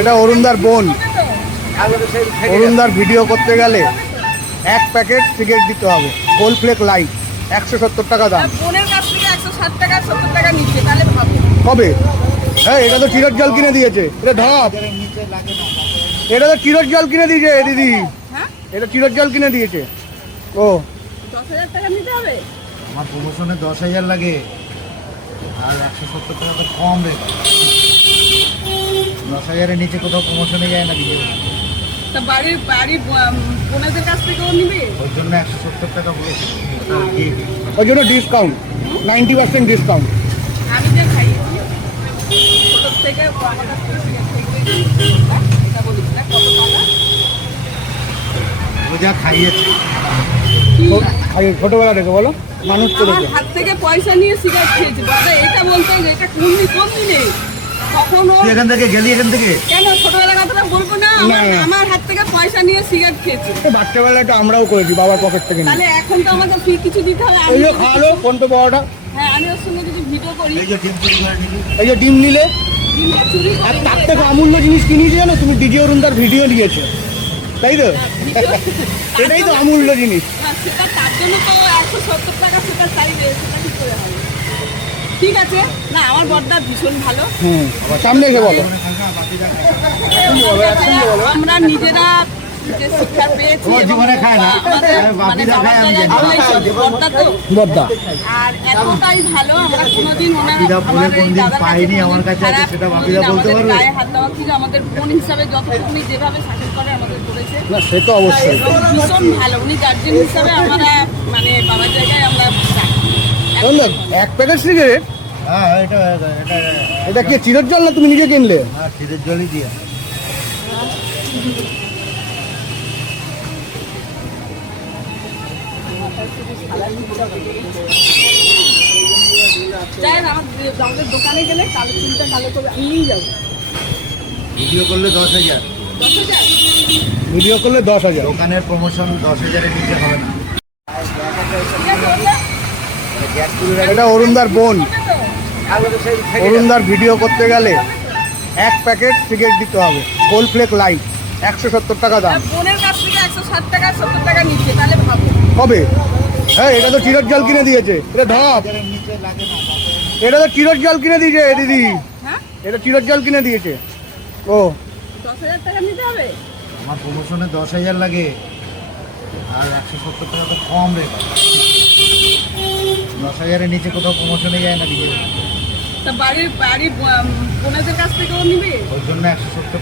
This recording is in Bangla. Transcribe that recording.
এটা অরুণদার বোন। অরুণদার ভিডিও করতে গেলে 1 প্যাকেট সিগারেট দিতে হবে, গোল্ড ফ্লেক লাইট, 170 টাকা দাম। বোনের কাছ থেকে 160 টাকা 70 টাকা নিচ্ছে, তাহলে ভাবো কবে? হ্যাঁ, এটা তো চিরট জল কিনে দিয়েছে, এটা ঢপ। এটা তো চিরট জল কিনে দিয়েছে দিদি। হ্যাঁ, এটা চিরট জল কিনে দিয়েছে। ও 10,000 টাকা নিতে হবে। আমার প্রমোশনে 10,000 লাগে, আর 170 টাকা তো কম রেট। 10,000-এর নিচে কোথাও প্রমোশনে যায় না দিদি। তা বাড়ির বোনেদের কাছ থেকেও নিবে, ওই জন্য 170 টাকা বলেছি। ওই জন্য ডিসকাউন্ট, 90% ডিসকাউন্ট। আমি যে খাই ছোট থেকে আমার কাছ থেকে সিগারেট খেয়ে এটা বলিস না কত টাকা ও যা খাইয়েছে। ছোটবেলা থেকে বলো, মানুষ আমার করেছে। হাত থেকে পয়সা নিয়ে সিগারেট খেয়েছি। দাদা এটা বলতে যে এটা কোন দিনে কখনো তুই এখান থেকে গেলি, এখান থেকে কেন ছোটবেলার কথাটা বলবো না? না, না। আমার হাত থেকে পয়সা নিয়ে সিগারেট খেয়েছি, বাচ্চাবেলায় তো আমরাও করেছি, বাবার পকেট থেকে নিয়ে। তাহলে এখন তো আমাকে ফি কিছু দিতে হবে। এই যে খাওয়ালো ফোন পে পাওয়াটা, হ্যাঁ, আমি ওর সঙ্গে যদি ভিডিও করি, এই যে ডিম চুরি করে নিলি। এই যে ডিম নিলে, ডিমটা চুরি আর করি, তার থেকে অমূল্য জিনিস কিনেছি জানো তুমি? ডিজি অরুণদার ভিডিও নিয়েছে, তাই তো? এটাই তো অমূল্য জিনিস। সেটা তার জন্য তো 170 টাকা সেটা চাইবে, সেটা কি করে হবে? ঠিক আছে না, আমার বড়দা ভীষণ ভালো। সামনে এসে বলো। আমরা নিজেরা যে শিক্ষা পেয়েছি তোমার জীবনে খায় না, আমাদের মানে বাপিদা খায়, আমি বাবার জানি। জায়গায় বড়দা তো, বদ্দা আর এতটাই ভালো আমরা কোনোদিন বাপিদা বলে কোনদিন পাইনি, আমার কাছে আছে, সেটা বাপিদা বলতে পারবে। গায়ে হাত দেওয়া কি আমাদের বোন হিসাবে যতটুকু যেভাবে শাসন করে আমাদের করেছে, না, সে তো অবশ্যই। এবং ভীষণ ভালো। উনি গার্জেন হিসাবে আমরা মানে বাবার জায়গায় আমরা বললো 1 প্যাকেট সিগারেট, হ্যাঁ, এটা এটা কি চিরট জল না তুমি নিজে কিনলে? হ্যাঁ, ক্ষীরের জলই দিয়ে। যাই না, আমাদের দোকানে গেলে কালো চুলটা কালো করে আমি নিয়ে যাবো। ভিডিও করলে 10,000, 10,000? ভিডিও করলে 10,000। দোকানের প্রমোশন 10,000-এর নিচে হবে না। ঠিক আছে, বললে? গ্যাস চুরি এটা অরুণদার বোন। হবে তো? অরুণদার ভিডিও করতে গেলে 1 প্যাকেট সিগারেট দিতে হবে, গোল্ড ফ্লেক লাইট, 170 টাকা দাম। বোনের কাছ থেকে 160 টাকা 70 টাকা নিচ্ছে, তাহলে ভাবো কবে? হ্যাঁ, এটা তো চিরট জল কিনে দিয়েছে, এটা ঢপ। নিচে লাগে না। এটা তো চিরট জল কিনে দিয়েছে দিদি। হ্যাঁ, এটা চিরট জল কিনে দিয়েছে। ও 10,000 টাকা নিতে হবে। আমার প্রমোশনে 10,000 লাগে, আর 170 টাকা তো কম রেট। 10,000-এর নিচে কোথাও প্রমোশনে যায় না দিদি। তা বাড়ির বোনেদের কাছ থেকেও নিবে, ওই জন্য 170